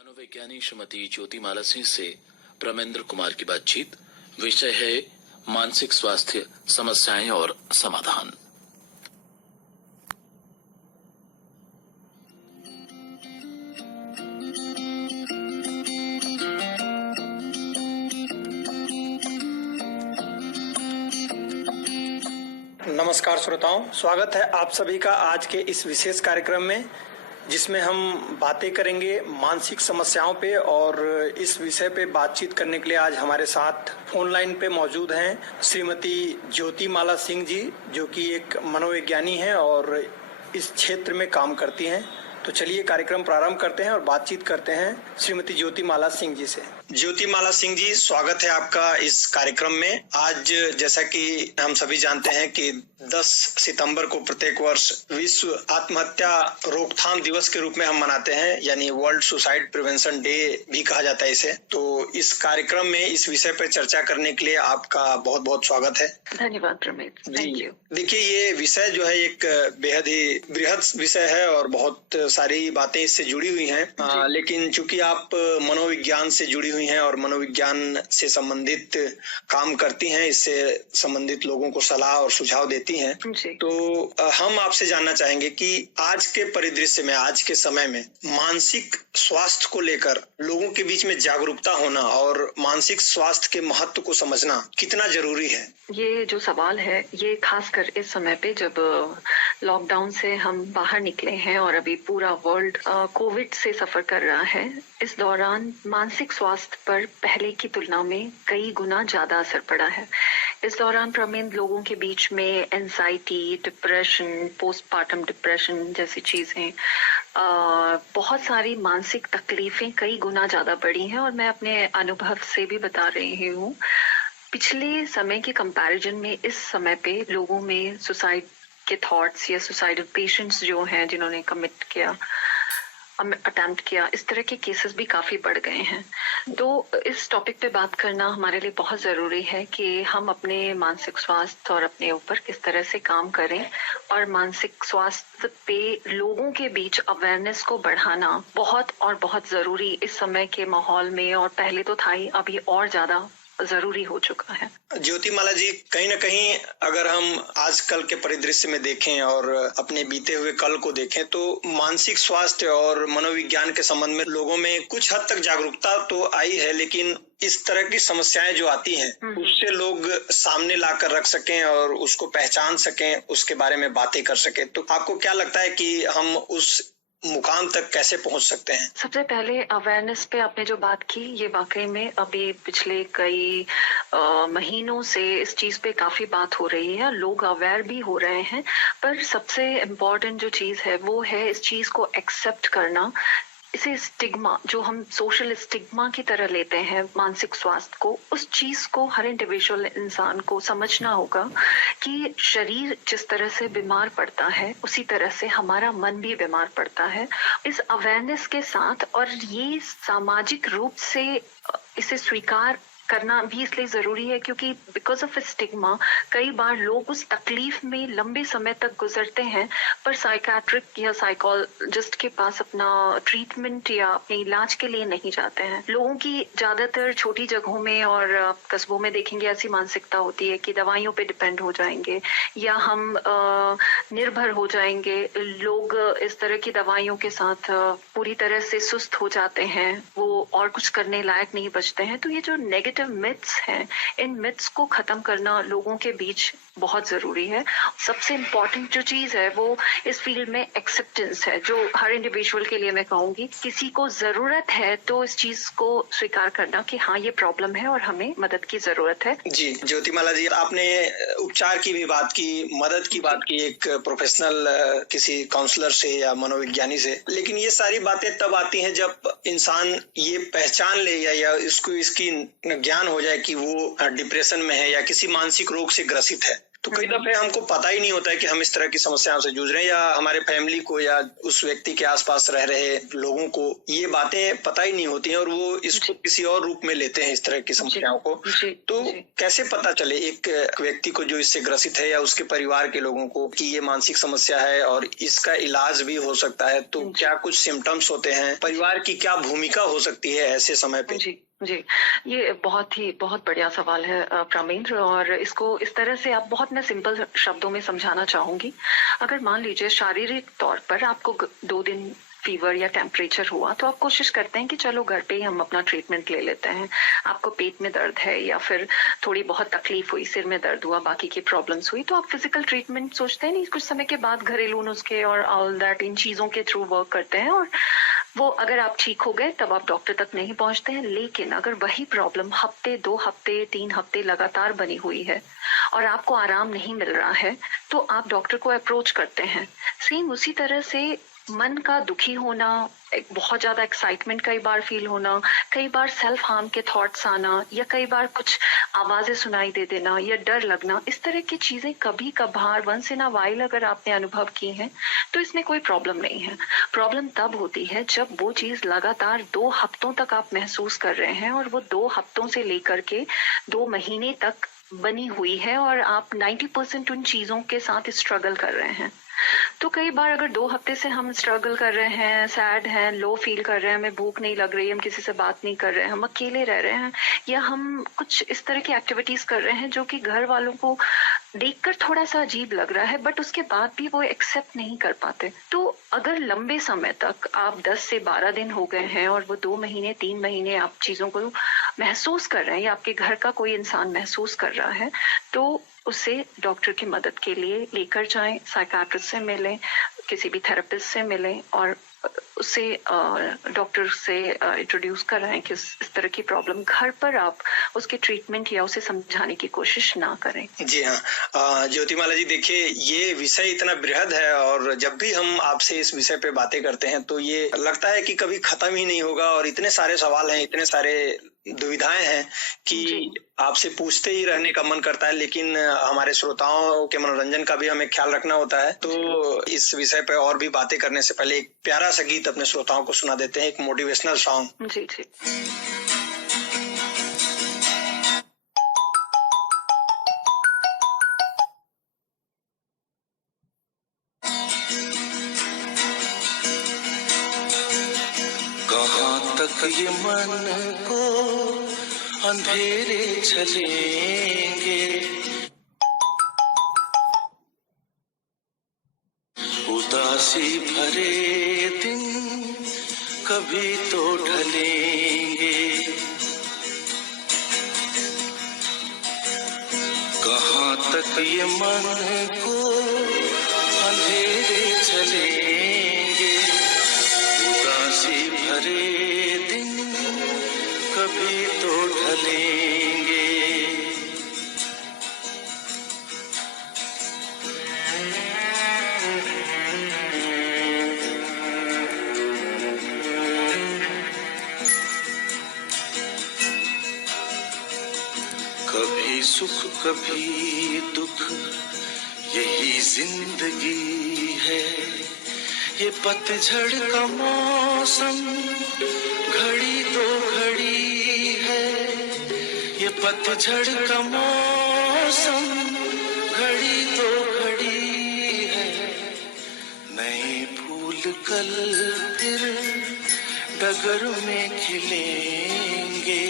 मनोवैज्ञानिक श्रीमती ज्योतिमाला सिंह से प्रमेंद्र कुमार की बातचीत। विषय है मानसिक स्वास्थ्य समस्याएं और समाधान। नमस्कार श्रोताओं, स्वागत है आप सभी का आज के इस विशेष कार्यक्रम में, जिसमें हम बातें करेंगे मानसिक समस्याओं पे। और इस विषय पे बातचीत करने के लिए आज हमारे साथ फोन लाइन पे मौजूद हैं श्रीमती ज्योतिमाला सिंह जी, जो कि एक मनोवैज्ञानी हैं और इस क्षेत्र में काम करती हैं। तो चलिए कार्यक्रम प्रारंभ करते हैं और बातचीत करते हैं श्रीमती ज्योतिमाला सिंह जी से। ज्योतिमाला सिंह जी, स्वागत है आपका इस कार्यक्रम में। आज जैसा कि हम सभी जानते हैं कि 10 सितंबर को प्रत्येक वर्ष विश्व आत्महत्या रोकथाम दिवस के रूप में हम मनाते हैं, यानी वर्ल्ड सुसाइड प्रिवेंशन डे भी कहा जाता है इसे। तो इस कार्यक्रम में इस विषय पर चर्चा करने के लिए आपका बहुत बहुत स्वागत है। धन्यवाद प्रमेंद्र, थैंक यू। देखिए, ये विषय जो है एक बेहद ही बृहद विषय है और बहुत सारी बातें इससे जुड़ी हुई हैं, लेकिन चूंकि आप मनोविज्ञान से जुड़ी हुई हैं और मनोविज्ञान से संबंधित काम करती हैं, इससे संबंधित लोगों को सलाह और सुझाव देती हैं, तो हम आपसे जानना चाहेंगे कि आज के परिदृश्य में, आज के समय में मानसिक स्वास्थ्य को लेकर लोगों के बीच में जागरूकता होना और मानसिक स्वास्थ्य के महत्व को समझना कितना जरूरी है। ये जो सवाल है, ये खासकर इस समय पे जब लॉकडाउन से हम बाहर निकले हैं और अभी पूरा वर्ल्ड कोविड से सफर कर रहा है, इस दौरान मानसिक स्वास्थ्य पर पहले की तुलना में कई गुना ज्यादा असर पड़ा है। इस दौरान प्रमेंद्र, लोगों के बीच में एंजाइटी, डिप्रेशन, पोस्टपार्टम डिप्रेशन जैसी चीजें, बहुत सारी मानसिक तकलीफें कई गुना ज्यादा बढ़ी हैं। और मैं अपने अनुभव से भी बता रही हूँ, पिछले समय के कंपैरिजन में इस समय पे लोगों में सुसाइड के थॉट्स या सुसाइडल पेशेंट्स जो हैं, जिन्होंने कमिट किया, अटेम्प्ट किया, इस तरह के केसेस भी काफी बढ़ गए हैं। तो इस टॉपिक पे बात करना हमारे लिए बहुत जरूरी है कि हम अपने मानसिक स्वास्थ्य और अपने ऊपर किस तरह से काम करें, और मानसिक स्वास्थ्य पे लोगों के बीच अवेयरनेस को बढ़ाना बहुत और बहुत जरूरी इस समय के माहौल में, और पहले तो था ही, अभी और ज्यादा जरूरी हो चुका है। ज्योतिमाला जी, कहीं ना कहीं अगर हम आजकल के परिदृश्य में देखें और अपने बीते हुए कल को देखें, तो मानसिक स्वास्थ्य और मनोविज्ञान के संबंध में लोगों में कुछ हद तक जागरूकता तो आई है, लेकिन इस तरह की समस्याएं जो आती हैं, उससे लोग सामने लाकर रख सकें और उसको पहचान सकें, उसके बारे में बातें कर सकें। तो आपको क्या लगता है कि हम उस मुकाम तक कैसे पहुंच सकते हैं? सबसे पहले अवेयरनेस पे आपने जो बात की, ये वाकई में अभी पिछले कई महीनों से इस चीज पे काफी बात हो रही है, लोग अवेयर भी हो रहे हैं। पर सबसे इम्पोर्टेंट जो चीज है वो है इस चीज को एक्सेप्ट करना। इसे स्टिग्मा, जो हम सोशल स्टिग्मा की तरह लेते हैं मानसिक स्वास्थ्य को, उस चीज को हर इंडिविजुअल इंसान को समझना होगा कि शरीर जिस तरह से बीमार पड़ता है, उसी तरह से हमारा मन भी बीमार पड़ता है। इस अवेयरनेस के साथ, और ये सामाजिक रूप से इसे स्वीकार करना भी इसलिए जरूरी है क्योंकि बिकॉज ऑफ स्टिग्मा कई बार लोग उस तकलीफ में लंबे समय तक गुजरते हैं, पर साइकियाट्रिक या साइकोलॉजिस्ट के पास अपना ट्रीटमेंट या अपने इलाज के लिए नहीं जाते हैं। लोगों की ज्यादातर छोटी जगहों में और कस्बों में देखेंगे ऐसी मानसिकता होती है कि दवाइयों पे डिपेंड हो जाएंगे या हम निर्भर हो जाएंगे। लोग इस तरह की दवाइयों के साथ पूरी तरह से सुस्त हो जाते हैं, वो और कुछ करने लायक नहीं बचते हैं। तो ये जो नेगेटिव मिथ्स हैं, इन मिथ्स को खत्म करना लोगों के बीच बहुत जरूरी है। सबसे इम्पोर्टेंट जो चीज है वो इस फील्ड में एक्सेप्टेंस है, जो हर इंडिविजुअल के लिए मैं कहूंगी, किसी को जरूरत है तो इस चीज को स्वीकार करना कि हाँ, ये प्रॉब्लम है और हमें मदद की जरूरत है। जी ज्योतिमाला जी, आपने उपचार की भी बात की, मदद की बात की, एक प्रोफेशनल किसी काउंसलर से या मनोविज्ञानी से, लेकिन ये सारी बातें तब आती हैं जब इंसान ये पहचान ले या इसको इसकी ज्ञान हो जाए कि वो डिप्रेशन में है या किसी मानसिक रोग से ग्रसित है। तो कई दफे हमको पता ही नहीं होता है कि हम इस तरह की समस्याओं से जूझ रहे हैं, या हमारे फैमिली को या उस व्यक्ति के आसपास रह रहे लोगों को ये बातें पता ही नहीं होती हैं और वो इसको किसी और रूप में लेते हैं, इस तरह की समस्याओं को। तो कैसे पता चले एक व्यक्ति को जो इससे ग्रसित है या उसके परिवार के लोगों को कि ये मानसिक समस्या है और इसका इलाज भी हो सकता है? तो क्या कुछ सिम्टम्स होते हैं, परिवार की क्या भूमिका हो सकती है ऐसे समय पे? जी, ये बहुत बढ़िया सवाल है प्रमेंद्र, और इसको इस तरह से आप बहुत मैं सिंपल शब्दों में समझाना चाहूंगी। अगर मान लीजिए शारीरिक तौर पर आपको 2 दिन फीवर या टेम्परेचर हुआ, तो आप कोशिश करते हैं कि चलो घर पे ही हम अपना ट्रीटमेंट ले लेते हैं। आपको पेट में दर्द है या फिर थोड़ी बहुत तकलीफ हुई, सिर में दर्द हुआ, बाकी की प्रॉब्लम्स हुई, तो आप फिजिकल ट्रीटमेंट सोचते हैं नहीं, कुछ समय के बाद घरेलू नुस्खे और ऑल दैट इन चीजों के थ्रू वर्क करते हैं, और वो अगर आप ठीक हो गए तब आप डॉक्टर तक नहीं पहुंचते हैं। लेकिन अगर वही प्रॉब्लम हफ्ते, 2 हफ्ते, 3 हफ्ते लगातार बनी हुई है और आपको आराम नहीं मिल रहा है, तो आप डॉक्टर को अप्रोच करते हैं। सेम उसी तरह से मन का दुखी होना, एक बहुत ज्यादा एक्साइटमेंट कई बार फील होना, कई बार सेल्फ हार्म के थॉट्स आना, या कई बार कुछ आवाजें सुनाई दे देना या डर लगना, इस तरह की चीजें कभी कभार वंस इन अ वाइल अगर आपने अनुभव की हैं, तो इसमें कोई प्रॉब्लम नहीं है। प्रॉब्लम तब होती है जब वो चीज लगातार 2 हफ्तों तक आप महसूस कर रहे हैं और वो 2 हफ्तों से लेकर के 2 महीने तक बनी हुई है और आप 90% उन चीजों के साथ स्ट्रगल कर रहे हैं। तो कई बार अगर 2 हफ्ते से हम स्ट्रगल कर रहे हैं, सैड हैं, लो फील कर रहे हैं, हमें भूख नहीं लग रही, हम किसी से बात नहीं कर रहे हैं, हम अकेले रह रहे हैं, या हम कुछ इस तरह की एक्टिविटीज कर रहे हैं जो कि घर वालों को देखकर थोड़ा सा अजीब लग रहा है, बट उसके बाद भी वो एक्सेप्ट नहीं कर पाते। तो अगर लंबे समय तक आप 10 से 12 दिन हो गए हैं और वो 2 महीने 3 महीने आप चीजों को महसूस कर रहे हैं या आपके घर का कोई इंसान महसूस कर रहा है, तो उसे डॉक्टर की मदद के लिए लेकर जाएं, साइकाट्रिस्ट से मिलें, किसी भी थेरेपिस्ट से मिलें और उसे डॉक्टर से इंट्रोड्यूस कराएं कि इस तरह की प्रॉब्लम घर पर आप उसके ट्रीटमेंट या उसे समझाने की कोशिश ना करें। जी हाँ, ज्योतिमाला जी, देखिए ये विषय इतना बृहद है और जब भी हम आपसे इस विषय पे बातें करते हैं तो ये लगता है कि कभी खत्म ही नहीं होगा, और इतने सारे सवाल हैं, इतने सारे दुविधाएं हैं कि आपसे पूछते ही रहने का मन करता है, लेकिन हमारे श्रोताओं के मनोरंजन का भी हमें ख्याल रखना होता है। तो इस विषय पे और भी बातें करने से पहले एक प्यारा सा गीत अपने श्रोताओं को सुना देते हैं, एक मोटिवेशनल सॉन्ग। जी जी। कहाँ तक ये मन को अंधेरे चलेंगे, उदासी भरे दिन कभी तो ढलेंगे। कहाँ तक ये मन को अंधेरे चलेंगे, उदासी भरे दिन कभी तो ढलेंगे। कभी सुख कभी दुख, यही जिंदगी है। ये पतझड़ का मौसम घड़ी तो घड़ी है, ये पतझड़ का मौसम घड़ी तो घड़ी है। नए फूल कल फिर डगर में खिलेंगे,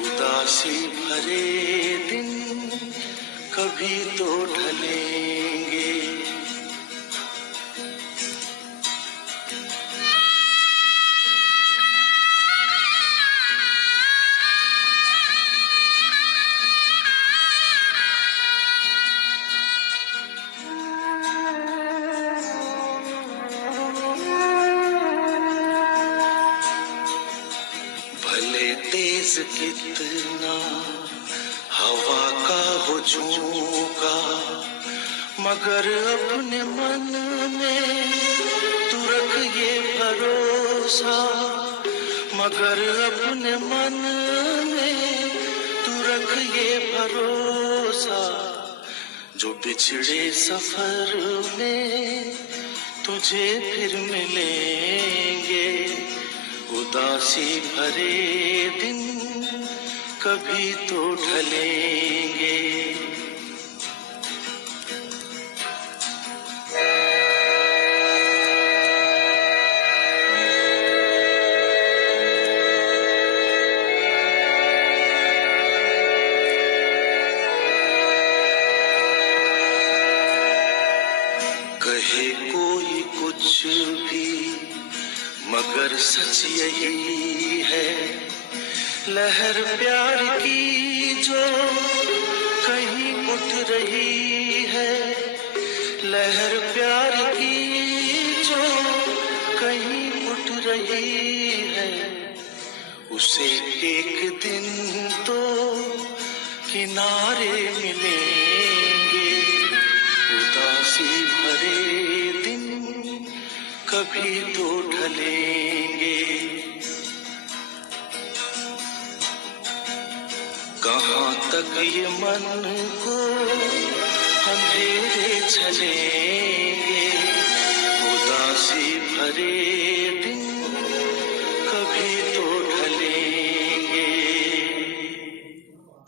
उदासी भरे दिन कभी तो ढलेंगे। भले तेज कितना हवा का हो झोंका, मगर अपने मन में तू रख ये भरोसा, मगर अपने मन में तू रख ये भरोसा, जो बिछड़े सफर में तुझे फिर मिलेंगे, उदासी भरे दिन कभी तो ढलेंगे। कहे कोई कुछ भी मगर सच यही है, लहर प्यार की जो कहीं उठ रही है, लहर प्यार की जो कहीं उठ रही है, उसे एक दिन तो किनारे मिलेंगे, उदासी भरे दिन कभी तो ढलेंगे। कहाँ तक ये मन को अंधेरे चलेंगे, उदासी भरे दिन कभी तो ढलेंगे।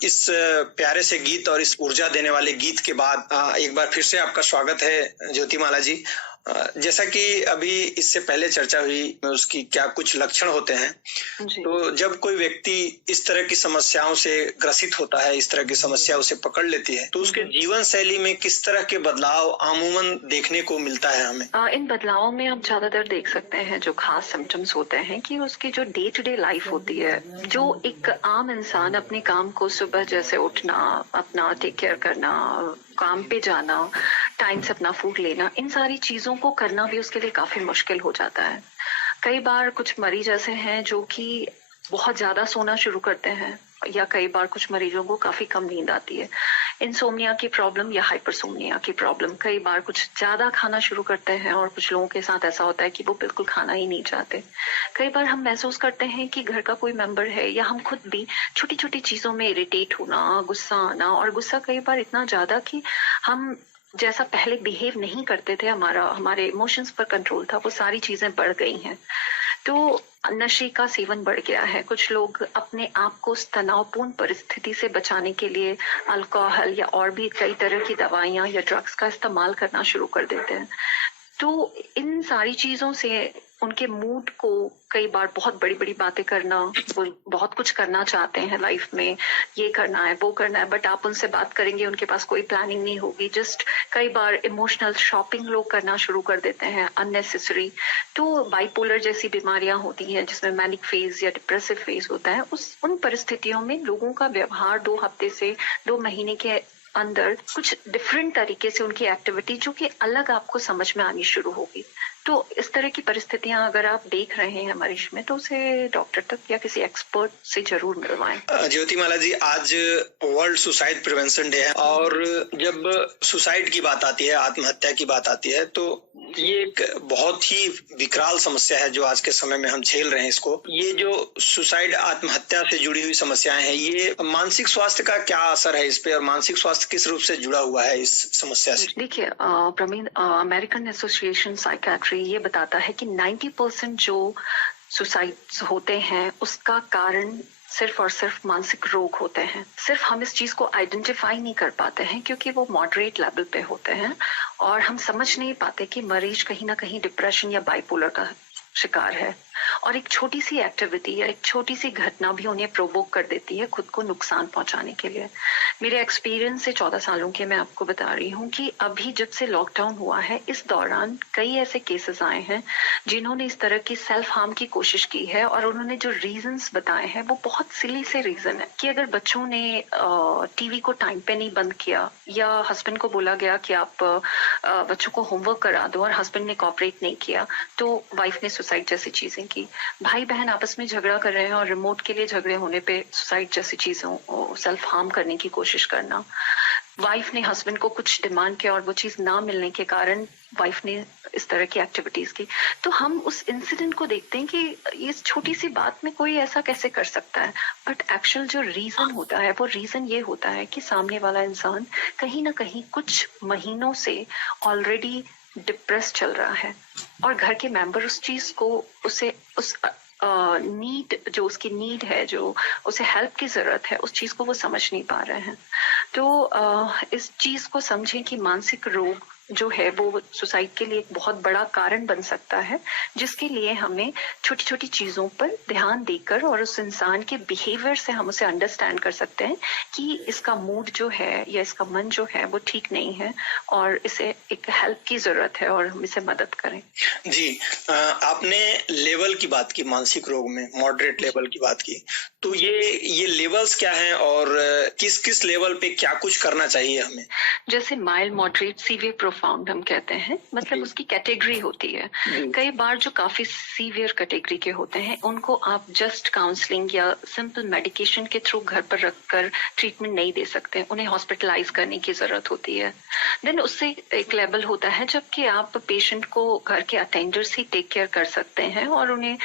इस प्यारे से गीत और इस ऊर्जा देने वाले गीत के बाद एक बार फिर से आपका स्वागत है ज्योतिमाला जी। जैसा कि अभी इससे पहले चर्चा हुई उसकी क्या कुछ लक्षण होते हैं, तो जब कोई व्यक्ति इस तरह की समस्याओं से ग्रसित होता है, इस तरह की समस्या उसे पकड़ लेती है, तो उसके जीवन शैली में किस तरह के बदलाव अमूमन देखने को मिलता है हमें? इन बदलावों में आप ज्यादातर देख सकते हैं जो खास सिम्टम्स होते हैं कि उसकी जो डे टू डे लाइफ होती है, जो एक आम इंसान अपने काम को सुबह जैसे उठना, अपना टेक केयर करना, काम पे जाना, टाइम से अपना फूड लेना, इन सारी चीजों को करना भी उसके लिए काफी मुश्किल हो जाता है। कई बार कुछ मरीज ऐसे हैं जो कि बहुत ज्यादा सोना शुरू करते हैं, या कई बार कुछ मरीजों को काफी कम नींद आती है। इंसोम्निया की प्रॉब्लम या हाइपरसोम्निया की प्रॉब्लम, कई बार कुछ ज्यादा खाना शुरू करते हैं और कुछ लोगों के साथ ऐसा होता है कि वो बिल्कुल खाना ही नहीं चाहते। कई बार हम महसूस करते हैं कि घर का कोई मेंबर है या हम खुद भी छोटी छोटी चीजों में इरिटेट होना, गुस्सा आना, और गुस्सा कई बार इतना ज्यादा कि हम जैसा पहले बिहेव नहीं करते थे, हमारे इमोशंस पर कंट्रोल था, वो सारी चीजें बढ़ गई हैं। तो नशे का सेवन बढ़ गया है। कुछ लोग अपने आप को उस तनावपूर्ण परिस्थिति से बचाने के लिए अल्कोहल या और भी कई तरह की दवाइयां या ड्रग्स का इस्तेमाल करना शुरू कर देते हैं। तो इन सारी चीजों से उनके मूड को कई बार बहुत बड़ी बड़ी बातें करना, वो बहुत कुछ करना चाहते हैं लाइफ में, ये करना है वो करना है, बट आप उनसे बात करेंगे उनके पास कोई प्लानिंग नहीं होगी। जस्ट कई बार इमोशनल शॉपिंग लोग करना शुरू कर देते हैं अननेसेसरी। तो बाइपोलर जैसी बीमारियां होती हैं जिसमें मैनिक फेज या डिप्रेसिव फेज होता है, उन परिस्थितियों में लोगों का व्यवहार 2 हफ्ते से 2 महीने के अंदर कुछ डिफरेंट तरीके से उनकी एक्टिविटी जो कि अलग आपको समझ में आनी शुरू होगी। तो इस तरह की परिस्थितियां अगर आप देख रहे हैं मरीज में, तो उसे डॉक्टर तक या किसी एक्सपर्ट से जरूर मिलवाएं। ज्योतिमाला जी, आज वर्ल्ड सुसाइड प्रिवेंशन डे है, और जब सुसाइड की बात आती है, आत्महत्या की बात आती है, तो ये एक बहुत ही विकराल समस्या है जो आज के समय में हम झेल रहे हैं इसको। ये जो सुसाइड, आत्महत्या से जुड़ी हुई समस्याएं हैं, ये मानसिक स्वास्थ्य का क्या असर है इस पे, और मानसिक स्वास्थ्य किस रूप से जुड़ा हुआ है इस समस्या से? देखिए प्रवीण, अमेरिकन एसोसिएशन साइकियाट्री ये बताता है कि 90% जो सुसाइड होते हैं उसका कारण सिर्फ और सिर्फ मानसिक रोग होते हैं। सिर्फ हम इस चीज को आइडेंटिफाई नहीं कर पाते हैं क्योंकि वो मॉडरेट लेवल पे होते हैं, और हम समझ नहीं पाते कि मरीज कहीं ना कहीं डिप्रेशन या बाइपोलर का शिकार है, और एक छोटी सी एक्टिविटी या एक छोटी सी घटना भी उन्हें प्रोवोक कर देती है खुद को नुकसान पहुंचाने के लिए। मेरे एक्सपीरियंस से 14 सालों के मैं आपको बता रही हूँ कि अभी जब से लॉकडाउन हुआ है, इस दौरान कई ऐसे केसेस आए हैं जिन्होंने इस तरह की सेल्फ हार्म की कोशिश की है, और उन्होंने जो रीजंस बताए हैं वो बहुत सिली से रीजन है कि अगर बच्चों ने टीवी को टाइम पे नहीं बंद किया, या हस्बैंड को बोला गया कि आप बच्चों को होमवर्क करा दो और हस्बैंड ने कोऑपरेट नहीं किया, तो वाइफ ने सुसाइड जैसी चीजें की। भाई बहन आपस में झगड़ा कर रहे हैं और रिमोट के लिए झगड़े होने पे सुसाइड जैसी चीजों, सेल्फ हार्म करने की कोशिश करना। वाइफ ने हस्बैंड को कुछ डिमांड किया और वो चीज ना मिलने के कारण वाइफ ने इस तरह की एक्टिविटीज की, तो हम उस इंसिडेंट को देखते हैं कि इस छोटी सी बात में कोई ऐसा कैसे कर सकता है, बट एक्चुअल जो रीजन होता है वो रीजन ये होता है कि सामने वाला इंसान कहीं ना कहीं कुछ महीनों से ऑलरेडी डिप्रेस चल रहा है और घर के मेंबर उस चीज को उसे उस नीड जो उसकी नीड है, जो उसे हेल्प की जरूरत है, उस चीज को वो समझ नहीं पा रहे हैं। तो इस चीज को समझें कि मानसिक रोग जो है वो सुसाइड के लिए एक बहुत बड़ा कारण बन सकता है, जिसके लिए हमें छोटी छोटी चीजों पर ध्यान देकर और उस इंसान के बिहेवियर से हम उसे अंडरस्टैंड कर सकते हैं कि इसका मूड जो है या इसका मन जो है वो ठीक नहीं है और इसे एक हेल्प की जरूरत है और हम इसे मदद करें। जी, आपने लेवल की बात की, मानसिक रोग में मॉडरेट लेवल की बात की, तो ये लेवल्स क्या हैं और किस किस लेवल पे क्या कुछ करना चाहिए हमें? जैसे माइल्ड, मॉडरेट, सीवियर, प्रोफाउंड हम कहते हैं, मतलब उसकी कैटेगरी होती है। कई बार जो काफी सीवियर कैटेगरी के होते हैं उनको आप जस्ट काउंसलिंग या सिंपल मेडिकेशन के थ्रू घर पर रखकर ट्रीटमेंट नहीं दे सकते, उन्हें हॉस्पिटलाइज करने की जरूरत होती है। देन उससे एक लेवल होता है जबकि आप पेशेंट को घर के अटेंडर्स ही टेक केयर कर सकते हैं और उन्हें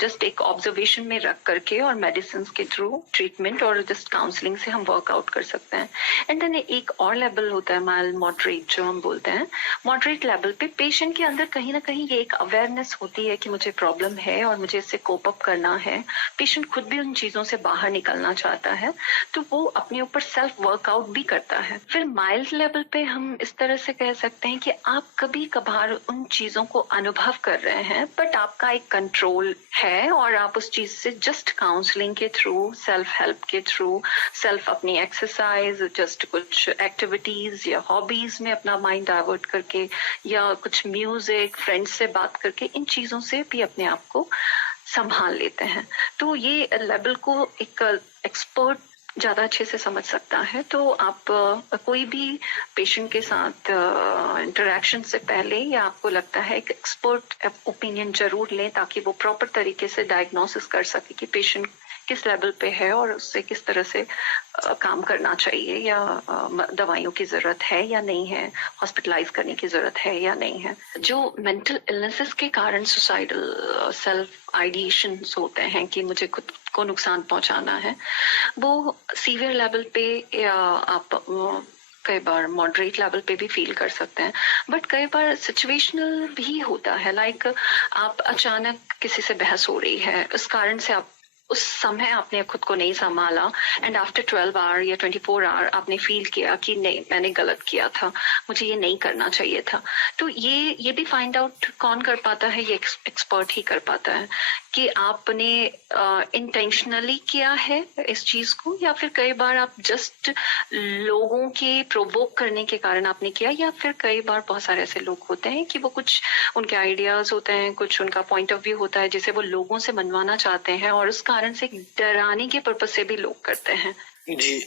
जस्ट एक ऑब्जर्वेशन में रख करके और मेडिसिन के थ्रू ट्रीटमेंट और जस्ट काउंसलिंग से हम वर्कआउट कर सकते हैं। एंड देन एक और लेवल होता है माइल्ड मॉडरेट जो हम बोलते हैं। मॉडरेट लेवल पे पेशेंट के अंदर कहीं ना कहीं ये एक अवेयरनेस होती है कि मुझे प्रॉब्लम है और मुझे इससे कोप अप करना है। पेशेंट खुद भी उन चीजों से बाहर निकलना चाहता है, तो वो अपने ऊपर सेल्फ वर्कआउट भी करता है। फिर माइल्ड लेवल पे हम इस तरह से कह सकते हैं कि आप कभी कभार उन चीजों को अनुभव कर रहे हैं बट आपका एक कंट्रोल है और आप उस चीज से जस्ट काउंसलिंग के थ्रू, सेल्फ हेल्प के थ्रू, सेल्फ अपनी एक्सरसाइज, जस्ट कुछ एक्टिविटीज या हॉबीज में अपना माइंड डाइवर्ट करके या कुछ म्यूजिक, फ्रेंड्स से बात करके इन चीजों से भी अपने आप को संभाल लेते हैं। तो ये लेवल को एक एक्सपर्ट ज्यादा अच्छे से समझ सकता है। तो आप कोई भी पेशेंट के साथ इंटरेक्शन से पहले या आपको लगता है एक एक्सपर्ट ओपिनियन जरूर लें ताकि वो प्रॉपर तरीके से डायग्नोसिस कर सके कि पेशेंट किस लेवल पे है और उससे किस तरह से काम करना चाहिए या दवाइयों की जरूरत है या नहीं है, हॉस्पिटलाइज करने की जरूरत है या नहीं है। जो मेंटल इलनेसेस के कारण सुसाइडल सेल्फ आइडिएशन होते हैं कि मुझे खुद को नुकसान पहुंचाना है, वो सीवियर लेवल पे या आप कई बार मॉडरेट लेवल पे भी फील कर सकते हैं, बट कई बार सिचुएशनल भी होता है। लाइक आप अचानक किसी से बहस हो रही है, उस कारण से आप उस समय आपने खुद को नहीं संभाला एंड आफ्टर 12 आवर या 24 आवर आपने फील किया कि नहीं, मैंने गलत किया था, मुझे ये नहीं करना चाहिए था। तो ये भी फाइंड आउट कौन कर पाता है? ये एक्सपर्ट ही कर पाता है कि आपने इंटेंशनली किया है इस चीज को या फिर कई बार आप जस्ट लोगों के प्रोवोक करने के कारण आपने किया, या फिर कई बार बहुत सारे ऐसे लोग होते हैं कि वो कुछ उनके आइडियाज होते हैं, कुछ उनका पॉइंट ऑफ व्यू होता है जिसे वो लोगों से मनवाना चाहते हैं और उस कारण से डराने के पर्पज से भी लोग करते हैं। जी,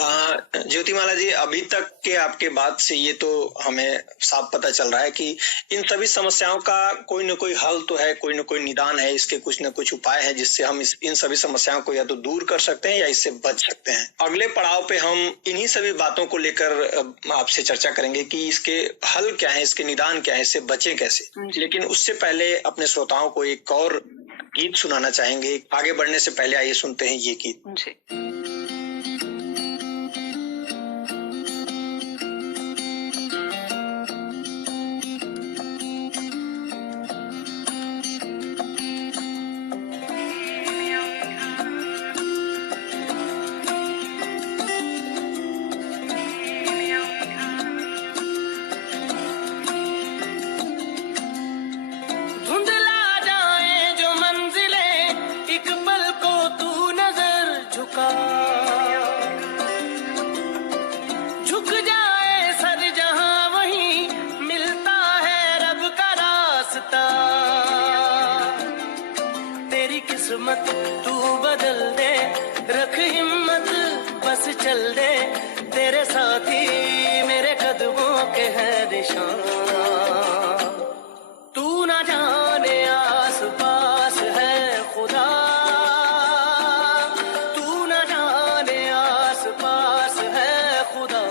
ज्योतिमाला जी, अभी तक के आपके बात से ये तो हमें साफ पता चल रहा है कि इन सभी समस्याओं का कोई न कोई हल तो है, कोई न कोई निदान है, इसके कुछ न कुछ उपाय है जिससे हम इन सभी समस्याओं को या तो दूर कर सकते हैं या इससे बच सकते हैं। अगले पड़ाव पे हम इन्हीं सभी बातों को लेकर आपसे चर्चा करेंगे कि इसके हल क्या है, इसके निदान क्या है, इससे बचे कैसे। लेकिन उससे पहले अपने श्रोताओं को एक और गीत सुनाना चाहेंगे। आगे बढ़ने से पहले आइए सुनते हैं ये गीत। जी। किस्मत तू बदल दे, रख हिम्मत बस चल दे, तेरे साथी मेरे कदमों के है निशान। तू ना जाने आस पास है खुदा, तू ना जाने आस पास है खुदा।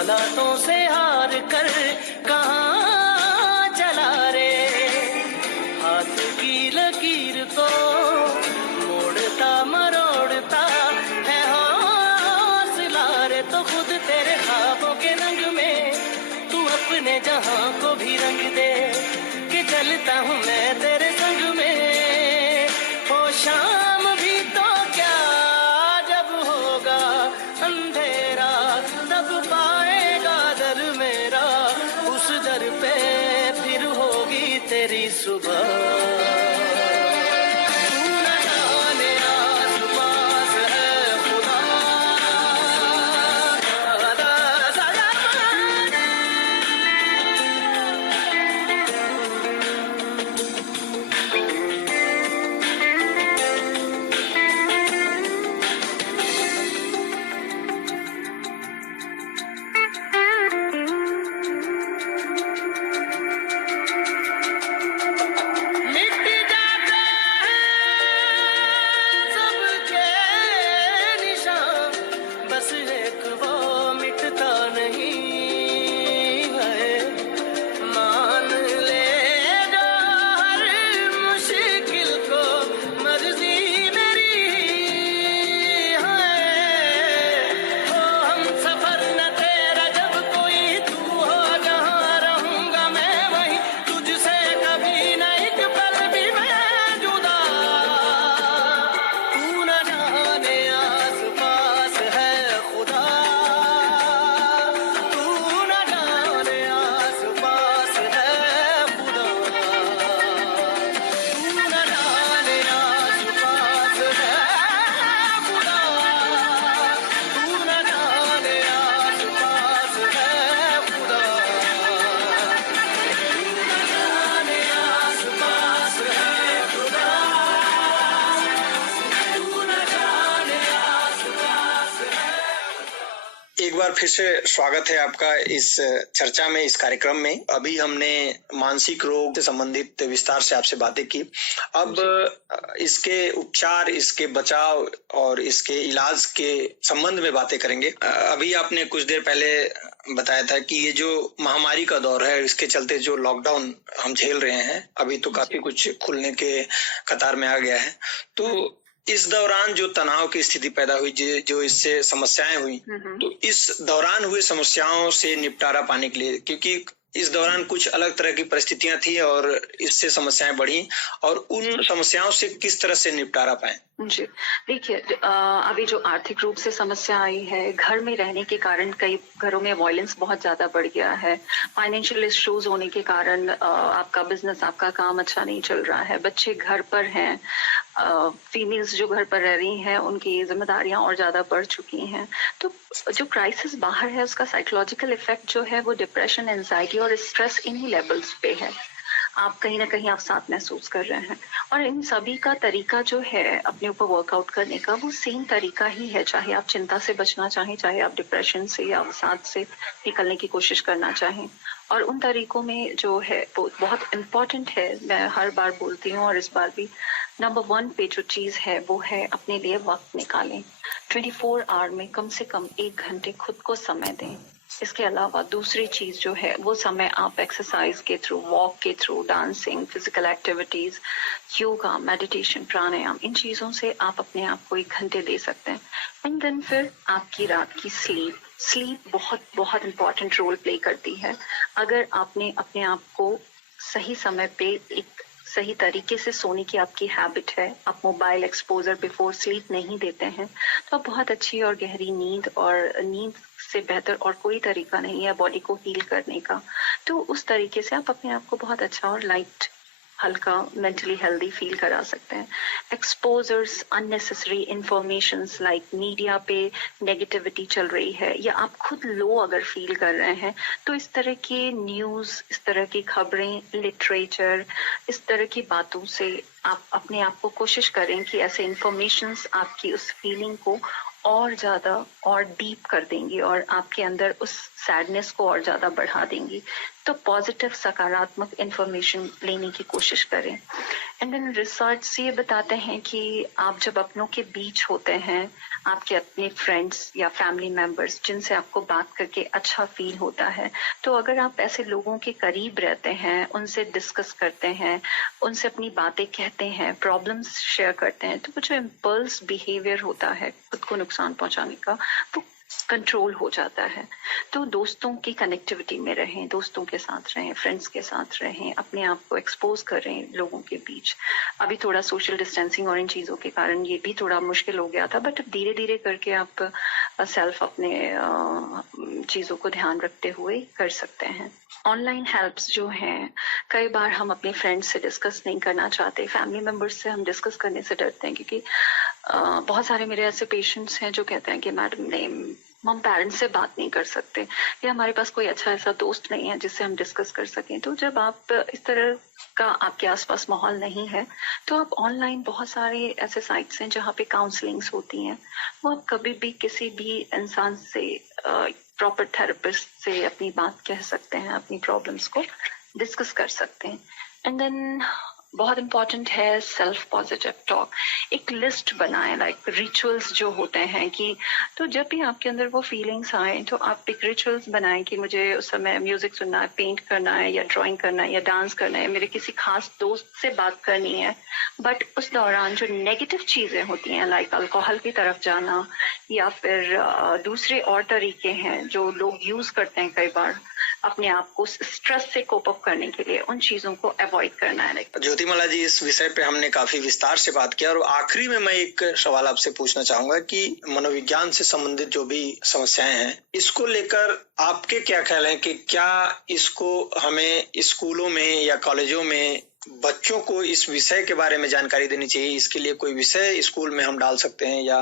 हालातों से हार कर कहाँ चला रे, हाथ की लकीर को मोड़ता मरोड़ता है हौसला रे, तो खुद तेरे ख्वाबों के रंग में तू अपने जहां को भी रंग दे, कि चलता हूँ मैं तेरे संग में, हो शाम भी तो क्या जब होगा अंधेरा, तब पाएगा दर मेरा, उस दर पे फिर होगी तेरी सुबह। एक बार फिर से स्वागत है आपका इस चर्चा में, इस कार्यक्रम में। अभी हमने मानसिक रोग से संबंधित विस्तार से आपसे बातें की। अब इसके उपचार, इसके बचाव और इसके इलाज के संबंध में बातें करेंगे। अभी आपने कुछ देर पहले बताया था कि ये जो महामारी का दौर है, इसके चलते जो लॉकडाउन हम झेल रहे हैं, अभी तो काफी कुछ खुलने के कतार में आ गया है, तो इस दौरान जो तनाव की स्थिति पैदा हुई, जो इससे समस्याएं हुई, तो इस दौरान हुई समस्याओं से निपटारा पाने के लिए, क्योंकि इस दौरान कुछ अलग तरह की परिस्थितियां थी और इससे समस्याएं बढ़ी, और उन समस्याओं से किस तरह से निपटारा पाए? जी देखिए, अभी जो आर्थिक रूप से समस्या आई है, घर में रहने के कारण कई घरों में वायलेंस बहुत ज्यादा बढ़ गया है। फाइनेंशियल इश्यूज होने के कारण आपका बिजनेस, आपका काम अच्छा नहीं चल रहा है, बच्चे घर पर हैं, फीमेल्स जो घर पर रह रही हैं उनकी जिम्मेदारियां और ज्यादा बढ़ चुकी हैं। तो जो क्राइसिस बाहर है, उसका साइकोलॉजिकल इफेक्ट जो है वो डिप्रेशन, एंजाइटी और स्ट्रेस इन्हीं लेवल्स पे है। आप कहीं ना कहीं आप साथ महसूस कर रहे हैं, और इन सभी का तरीका जो है अपने ऊपर वर्कआउट करने का, वो सेम तरीका ही है, चाहे आप चिंता से बचना चाहें, चाहे आप डिप्रेशन से या अवसाद से निकलने की कोशिश करना चाहें। और उन तरीकों में जो है वो बहुत इम्पोर्टेंट है, मैं हर बार बोलती हूँ और इस बार भी, नंबर 1 पे जो चीज है वो है अपने लिए वक्त निकालें। 24 आवर में कम से कम 1 घंटे खुद को समय दें। इसके अलावा दूसरी चीज जो है वो समय आप एक्सरसाइज के थ्रू, वॉक के through, dancing, physical activities, yoga, meditation, pranayama, इन चीजों से आप अपने आप को 1 घंटे दे सकते हैं। एंड देन फिर आपकी रात की स्लीप बहुत बहुत इंपॉर्टेंट रोल प्ले करती है। अगर आपने अपने आप को सही समय पे एक सही तरीके से सोने की आपकी हैबिट है, आप मोबाइल एक्सपोजर बिफोर स्लीप नहीं देते हैं, तो आप बहुत अच्छी और गहरी नींद, और नींद से बेहतर और कोई तरीका नहीं है बॉडी को हील करने का। तो उस तरीके से आप अपने आप को बहुत अच्छा और लाइट, हल्का, मेंटली हेल्दी फील करा सकते हैं। Exposures, unnecessary informations like media पे नेगेटिविटी चल रही है, या आप खुद लो अगर फील कर रहे हैं, तो इस तरह के न्यूज़, इस तरह की खबरें, लिटरेचर, इस तरह की बातों से आप अपने आप को कोशिश करें कि ऐसे इंफॉर्मेशंस आपकी उस फीलिंग को और ज्यादा और डीप कर देंगी और आपके अंदर उस सैडनेस को और ज्यादा बढ़ा देंगी। तो तो पॉजिटिव सकारात्मक इंफॉर्मेशन लेने की कोशिश करें। एंड देन रिसर्च ये बताते हैं कि आप जब अपनों के बीच होते हैं, आपके अपने फ्रेंड्स या फैमिली मेंबर्स जिनसे आपको बात करके अच्छा फील होता है, तो अगर आप ऐसे लोगों के करीब रहते हैं, उनसे डिस्कस करते हैं, उनसे अपनी बातें कहते हैं, प्रॉब्लम्स शेयर करते हैं, तो वो जो इम्पल्स बिहेवियर होता है खुद को नुकसान पहुंचाने का, वो कंट्रोल हो जाता है। तो दोस्तों की कनेक्टिविटी में रहें, दोस्तों के साथ रहें, फ्रेंड्स के साथ रहें, अपने आप को एक्सपोज करें लोगों के बीच। अभी थोड़ा सोशल डिस्टेंसिंग और इन चीज़ों के कारण ये भी थोड़ा मुश्किल हो गया था, बट अब धीरे धीरे करके आप सेल्फ अपने चीज़ों को ध्यान रखते हुए कर सकते हैं। ऑनलाइन हेल्प्स जो हैं, कई बार हम अपने फ्रेंड्स से डिस्कस नहीं करना चाहते, फैमिली मेम्बर्स से हम डिस्कस करने से डरते हैं, क्योंकि बहुत सारे मेरे ऐसे पेशेंट्स हैं जो कहते हैं कि मैडम नहीं, हम पेरेंट्स से बात नहीं कर सकते, या हमारे पास कोई अच्छा ऐसा दोस्त नहीं है जिससे हम डिस्कस कर सकें। तो जब आप इस तरह का आपके आसपास माहौल नहीं है, तो आप ऑनलाइन बहुत सारे ऐसे साइट्स हैं जहाँ पे काउंसलिंग्स होती हैं, वो आप कभी भी किसी भी इंसान से, प्रॉपर थेरेपिस्ट से अपनी बात कह सकते हैं, अपनी प्रॉब्लम्स को डिस्कस कर सकते हैं। एंड देन बहुत इम्पोर्टेंट है सेल्फ पॉजिटिव टॉक। एक लिस्ट बनाएं, लाइक रिचुअल्स जो होते हैं कि, तो जब भी आपके अंदर वो फीलिंग्स आए तो आप एक रिचुअल्स बनाएं कि मुझे उस समय म्यूजिक सुनना है, पेंट करना है, या ड्राइंग करना है, या डांस करना है, मेरे किसी खास दोस्त से बात करनी है। बट उस दौरान जो नेगेटिव चीजें होती हैं, लाइक अल्कोहल की तरफ जाना, या फिर दूसरे और तरीके हैं जो लोग यूज करते हैं कई बार अपने आप को स्ट्रेस से कोप अप करने के लिए, उन चीजों को अवॉइड करना है। ज्योतिमाला जी, इस विषय पे हमने काफी विस्तार से बात किया, और आखिरी में मैं एक सवाल आपसे पूछना चाहूंगा कि मनोविज्ञान से संबंधित जो भी समस्याएं हैं, इसको लेकर आपके क्या ख्याल है कि क्या इसको हमें स्कूलों में या कॉलेजों में बच्चों को इस विषय के बारे में जानकारी देनी चाहिए? इसके लिए कोई विषय स्कूल में हम डाल सकते हैं, या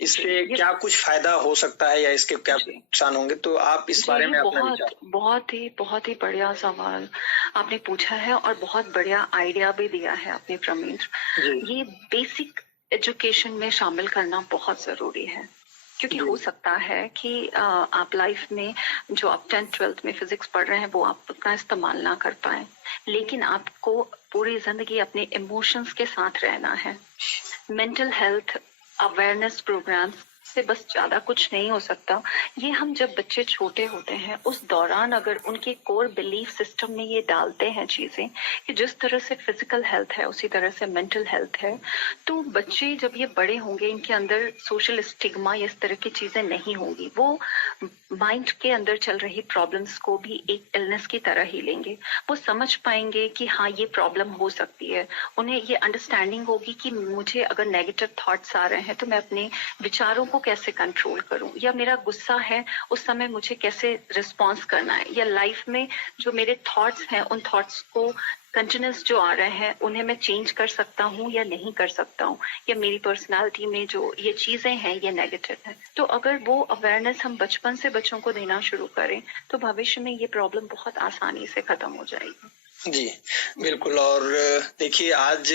इससे क्या कुछ फायदा हो सकता है, या इसके क्या नुकसान होंगे? तो आप इस बारे में अपना विचार। बहुत ही बढ़िया सवाल आपने पूछा है, और बहुत बढ़िया आइडिया भी दिया है आपने प्रमेंद्र। ये बेसिक एजुकेशन में शामिल करना बहुत जरूरी है, क्योंकि हो सकता है कि आप लाइफ में जो आप 10th-12th में फिजिक्स पढ़ रहे हैं वो आप उसका इस्तेमाल ना कर पाए, लेकिन आपको पूरी जिंदगी अपने इमोशंस के साथ रहना है। मेंटल हेल्थ अवेयरनेस प्रोग्राम्स से बस ज्यादा कुछ नहीं हो सकता। ये हम जब बच्चे छोटे होते हैं उस दौरान अगर उनके कोर बिलीफ सिस्टम में ये डालते हैं चीजें कि जिस तरह से फिजिकल हेल्थ है उसी तरह से मेंटल हेल्थ है, तो बच्चे जब ये बड़े होंगे इनके अंदर सोशल स्टिग्मा या इस तरह की चीजें नहीं होंगी। वो माइंड के अंदर चल रही प्रॉब्लम्स को भी एक इलनेस की तरह ही लेंगे। वो समझ पाएंगे कि हाँ ये प्रॉब्लम हो सकती है। उन्हें ये अंडरस्टैंडिंग होगी कि मुझे अगर नेगेटिव थॉट्स आ रहे हैं तो मैं अपने विचारों को कैसे कंट्रोल करूं, या मेरा गुस्सा है उस समय मुझे कैसे रिस्पॉन्स करना है, या लाइफ में जो मेरे थॉट्स हैं उन थॉट्स को कंटिन्यूस जो आ रहे हैं उन्हें मैं चेंज कर सकता हूँ या नहीं कर सकता हूँ, या मेरी पर्सनालिटी में जो ये चीजें हैं ये नेगेटिव है। तो अगर वो अवेयरनेस हम बचपन से बच्चों को देना शुरू करें तो भविष्य में ये प्रॉब्लम बहुत आसानी से खत्म हो जाएगी। जी बिल्कुल। और देखिए, आज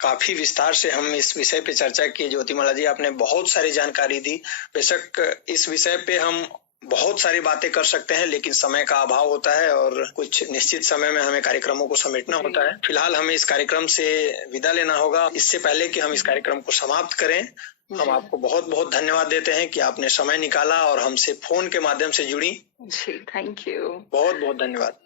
काफी विस्तार से हम इस विषय पे चर्चा की। ज्योतिमाला जी, आपने बहुत सारी जानकारी दी। बेशक इस विषय पे हम बहुत सारी बातें कर सकते हैं, लेकिन समय का अभाव होता है और कुछ निश्चित समय में हमें कार्यक्रमों को समेटना होता है। फिलहाल हमें इस कार्यक्रम से विदा लेना होगा। इससे पहले कि हम इस कार्यक्रम को समाप्त करें, हम आपको बहुत बहुत धन्यवाद देते हैं कि आपने समय निकाला और हमसे फोन के माध्यम से जुड़ी। जी, थैंक यू। बहुत बहुत धन्यवाद।